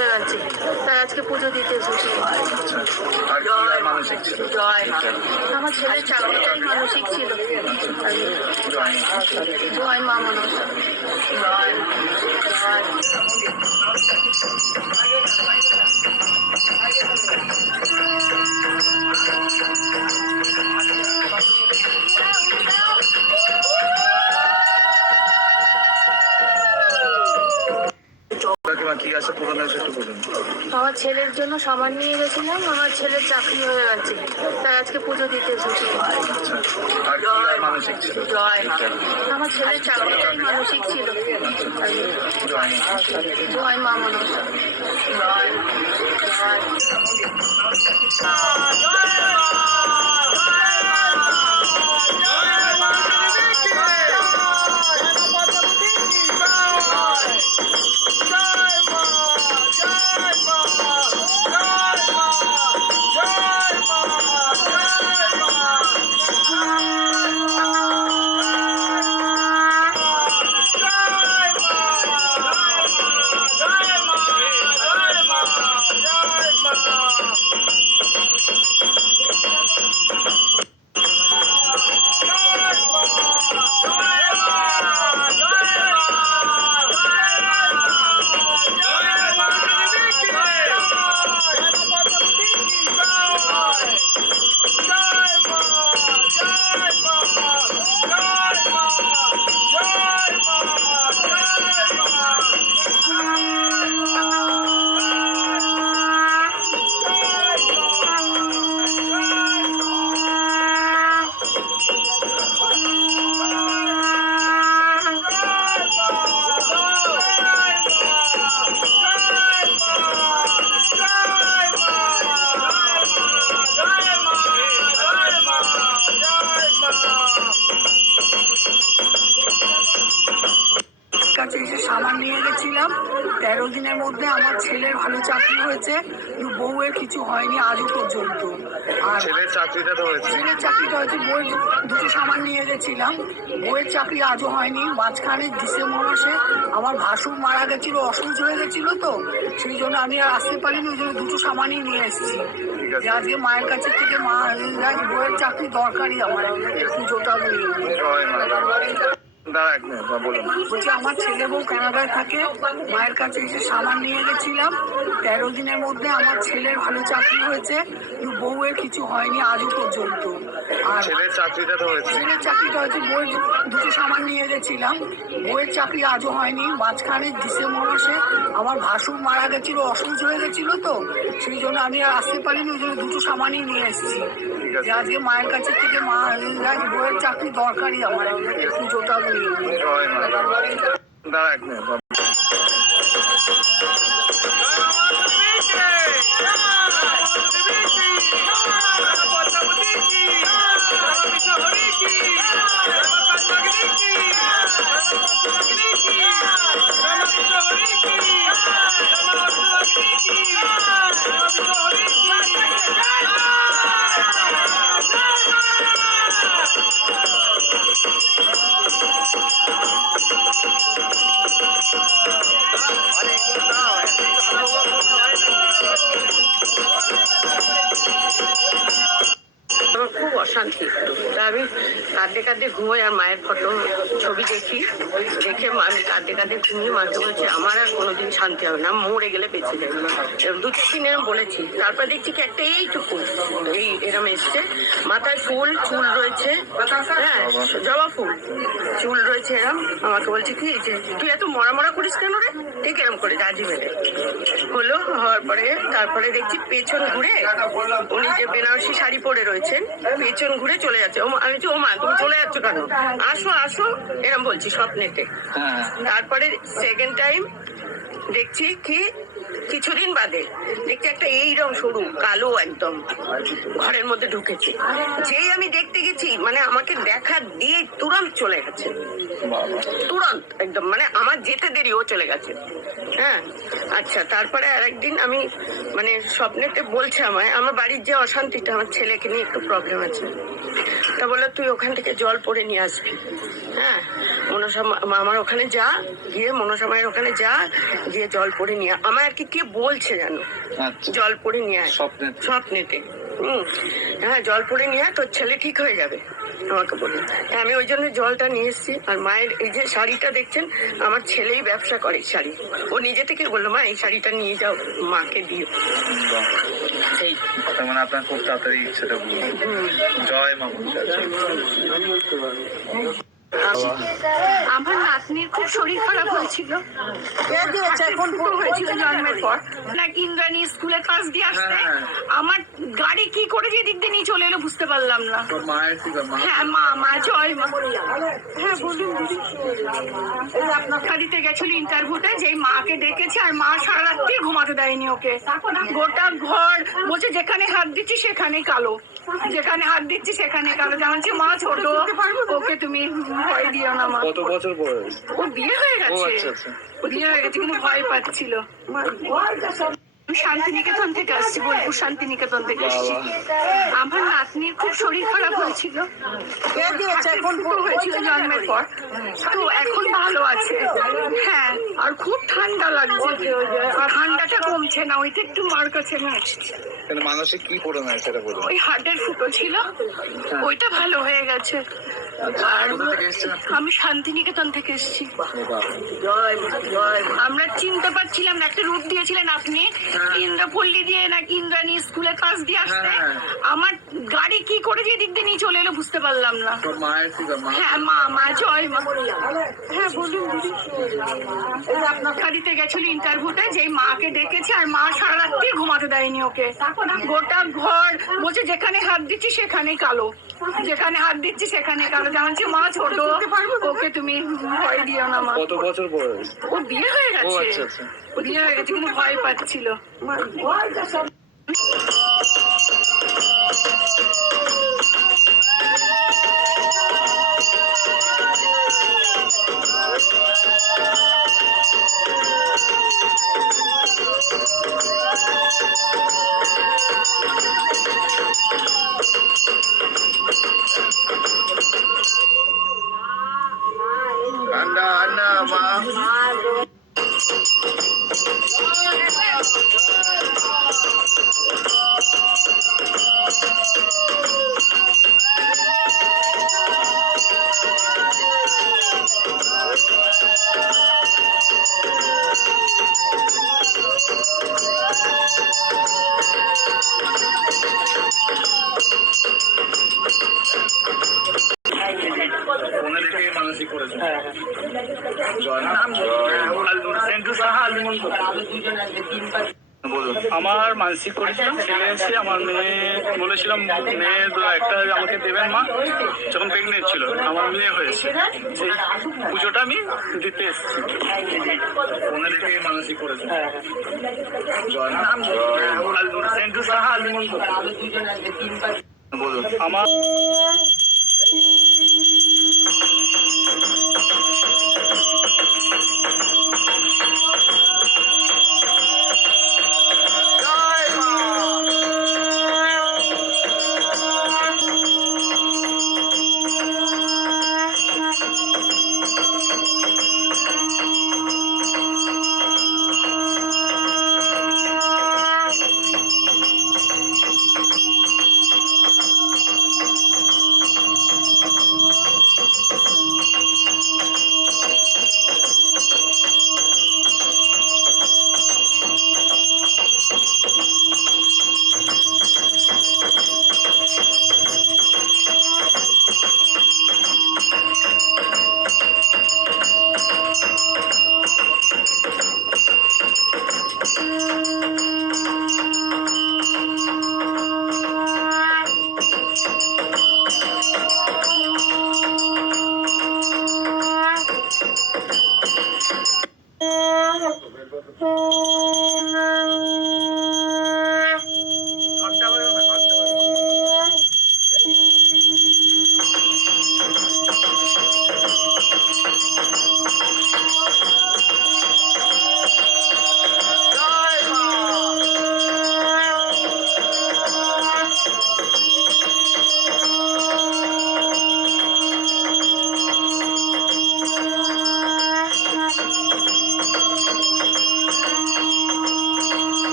হয়ে গেছে। তাই আজকে পুজো দিতে এসেছি ছিল? আমার ছেলের চাকরিটাই মানসিক ছিল। জয় মা মনসা। জয় জয় মা। কাকিমা কি আছে পুরনো একটু বলুন। আমার ছেলের জন্য সামান নিয়ে গেছিলাম আমার ছেলের চাকরি হয়ে গেছে। তাই আজকে পুজো দিতে এসেছি। আমার ছেলের চাকরিটাই মানসিক ছিল। জয় মা। মনসা। দিনের মধ্যে আমার ছেলের ভালো চাকরি হয়েছে কিন্তু বউয়ের কিছু হয়নি আজও পর্যন্ত। আর ছেলের চাকরিটা তো হয়েছে। ছেলের চাকরিটা হচ্ছে বইয়ের দুটো সামান নিয়ে গেছিলাম। বইয়ের চাকরি আজও হয়নি মাঝখানে ডিসেম্বর মাসে আমার ভাসুর মারা গেছিল অসুস্থ হয়ে গেছিল তো সেই জন্য আমি আর আসতে পারিনি ওই জন্য দুটো সামানই নিয়ে এসেছি। আজকে মায়ের কাছে থেকে মা আজ বইয়ের চাকরি দরকারই আমার পুজোটা নিয়ে আমার ছেলে বউ কানাডায় থাকে মায়ের কাছে এসে সামান নিয়ে গেছিলাম। তেরো দিনের মধ্যে আমার ছেলের ভালো চাকরি হয়েছে কিন্তু বউয়ের কিছু হয়নি আজও পর্যন্ত। আর ছেলের চাকরিটা তো হয়েছে। ছেলের চাকরিটা হচ্ছে বইয়ের দুটো সামান নিয়ে গেছিলাম। বইয়ের চাকরি আজও হয়নি মাঝখানে ডিসেম্বর মাসে আমার ভাসুর মারা গেছিল অসুস্থ হয়ে গেছিল তো সেই জন্য আমি আর আসতে পারিনি ওই জন্য দুটো সামানই নিয়ে এসেছি। যে আজকে মায়ের কাছে থেকে মা আজ বইয়ের চাকরি দরকারই আমার। পুজোটা দাঁড়া এক মিনিট মা। আমার অশান্তি তা আমি কাঁদতে কাঁদতে ঘুমোই আর মায়ের ফটো, ছবি দেখি। দেখে আমি কাঁদতে কাঁদতে ঘুমিয়ে মাকে বলছি, আমার আর কোনোদিন শান্তি হবে না মরে গেলে বেঁচে যাবে দু চার দিন এরম বলেছি। তারপর দেখছি কি একটা এইটুকু, এই এরম এসছে। মাথায় ফুল, চুল রয়েছে। হ্যাঁ জবা ফুল। চুল রয়েছে এরম। আমাকে বলছে, কি যে তুই এত মরা মরা করিস কেন রে? ঠিক এরম করে জাজি মেরে হলো, হওয়ার পরে তারপরে দেখছি পেছন ঘুরে উনি যে বেনারসি শাড়ি পরে রয়েছেন, পেছন ঘুরে চলে যাচ্ছে। ও আমি বলছি, ওমা মা তুমি চলে যাচ্ছ কেন? আসো আসো এরম বলছি স্বপ্নেতে। তারপরে সেকেন্ড টাইম দেখছি কি কিছুদিন বাদে দেখছি একটা এইরকম সরু কালো একদম। ঘরের মধ্যে ঢুকেছে। যেই আমি দেখতে গেছি মানে আমাকে দেখা দিয়ে তুরন্ত চলে গেছে। তুরন্ত, একদম মানে আমার যেতে দেরি, ও চলে গেছে। হ্যাঁ আচ্ছা তারপরে আর একদিন আমি মানে স্বপ্নেতে বলছে আমায়, আমার বাড়ির যে অশান্তিটা, আমার ছেলেকে নিয়ে একটু প্রবলেম আছে। তা বলল তুই ওখান থেকে জল পরে নিয়ে আসবি। হ্যাঁ মনসা আমার ওখানে যা গিয়ে মনসা মায়ের ওখানে যা গিয়ে জল পড়ে নিয়ে আয়। আমার আর কি কে বলছে জানো? আচ্ছা। জল পড়ে নিয়ে আয়। স্বপ্নে স্বপ্নেতে। হুম। হ্যাঁ জল পড়ে নিয়ে আয়, তোর ছেলে ঠিক হয়ে যাবে আমাকে বলল হ্যাঁ, আমি ওই জন্য জলটা নিয়ে এসেছি আর মায়ের এই যে শাড়িটা দেখছেন আমার ছেলেই ব্যবসা করে শাড়ি। ও নিজে থেকে বলল মা এই শাড়িটা নিয়ে যাও মাকে দিও। সেই। মানে আপনার খুব তাড়াতাড়ি ইচ্ছেটা জয় মা। আমার নাতনির খুব শরীর খারাপ হয়েছিল। হয়েছিল জন্মের পর। নাকি ইন্দ্রাণী স্কুলের পাশ দিয়ে আসতে। হ্যাঁ, হ্যাঁ। আমার গাড়ি কি করে যে দিক দিয়ে নিয়ে চলে এলো বুঝতে পারলাম না। তোর মায়ের কি ব্যাপার? মা হ্যাঁ মা মা জয় মা। হ্যাঁ বলুন দিদি এই যে আপনার খাদিতে গেছিল ইন্টারভিউতে যেই মাকে ডেকেছে আর মা সারা রাত্রি ঘুমাতে দেয়নি ওকে। গোটা ঘর বলছে যেখানে হাত দিচ্ছি সেখানেই কালো। যেখানে হাত দিচ্ছি সেখানে কালো জানছি মা ছোট ওকে তুমি ভয় দিও না মা। কত বছর বয়স? ও বিয়ে হয়ে গেছে? আচ্ছা আচ্ছা। ও বিয়ে হয়ে গেছে কিন্তু ভয় পাচ্ছিল। শান্তিনিকেতন থেকে আসছি বোলপুর শান্তিনিকেতন থেকে এসেছি আমার নাতনির খুব শরীর খারাপ হয়েছিল। হয়েছিল জন্মের পর। তো এখন ভালো আছে। হ্যাঁ আর খুব ঠান্ডা লাগছে। আর ঠান্ডাটা কমছে না ওইটা একটু মার কাছে মানসিক কি পড়ে না সেটা ওই হার্টের ফুটো ছিল ওইটা ভালো হয়ে গেছে। আমি শান্তিনিকেতন থেকে এসেছি। আমরা চিনতে পারছিলাম না একটা রুট দিয়েছিলেন আপনি। ইন্দ্রপল্লী দিয়ে নাকি ইন্দ্রাণী স্কুলের পাশ দিয়ে আসতে। হ্যাঁ, হ্যাঁ। আমার গাড়ি কি করে যে দিক দিয়ে নিয়ে চলে এলো বুঝতে পারলাম না। তোর মায়ের কি ব্যাপার? মা? হ্যাঁ মা মা জয় মা। হ্যাঁ বলুন খাদিতে গেছিল ইন্টারভিউতে যেই মাকে ডেকেছে আর মা সারা রাত্রি ঘুমাতে দেয়নি ওকে। গোটা ঘর বলছে যেখানে হাত দিচ্ছি সেখানেই কালো। যেখানে হাত দিচ্ছি সেখানে কালো। জানছি মা ছোট। ওকে তুমি ভয় দিও না মা। কত বছর বয়স? ও বিয়ে হয়ে গেছে। আচ্ছা আচ্ছা। ও বিয়ে হয়ে গেছে কিন্তু ভয় পাচ্ছিল। ঠান্ডা আমার মানসিক করেছিলাম ছেলে এসে আমার মেয়ে বলেছিলাম মেয়ে একটা আমাকে দেবেন মা। যখন প্রেগনেন্ট ছিল আমার মেয়ে হয়েছে। সেই পুজোটা আমি দিতে এসেছি। মানসিক করেছে জয় brother.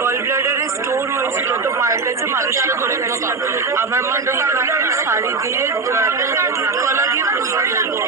গল ব্লাডারে স্টোন হয়েছিল, তো মায়ের কাছে মানসিক করে আমার মা ঠিক আমি শাড়ি দিয়ে কলা দিয়ে পুজো দেবো।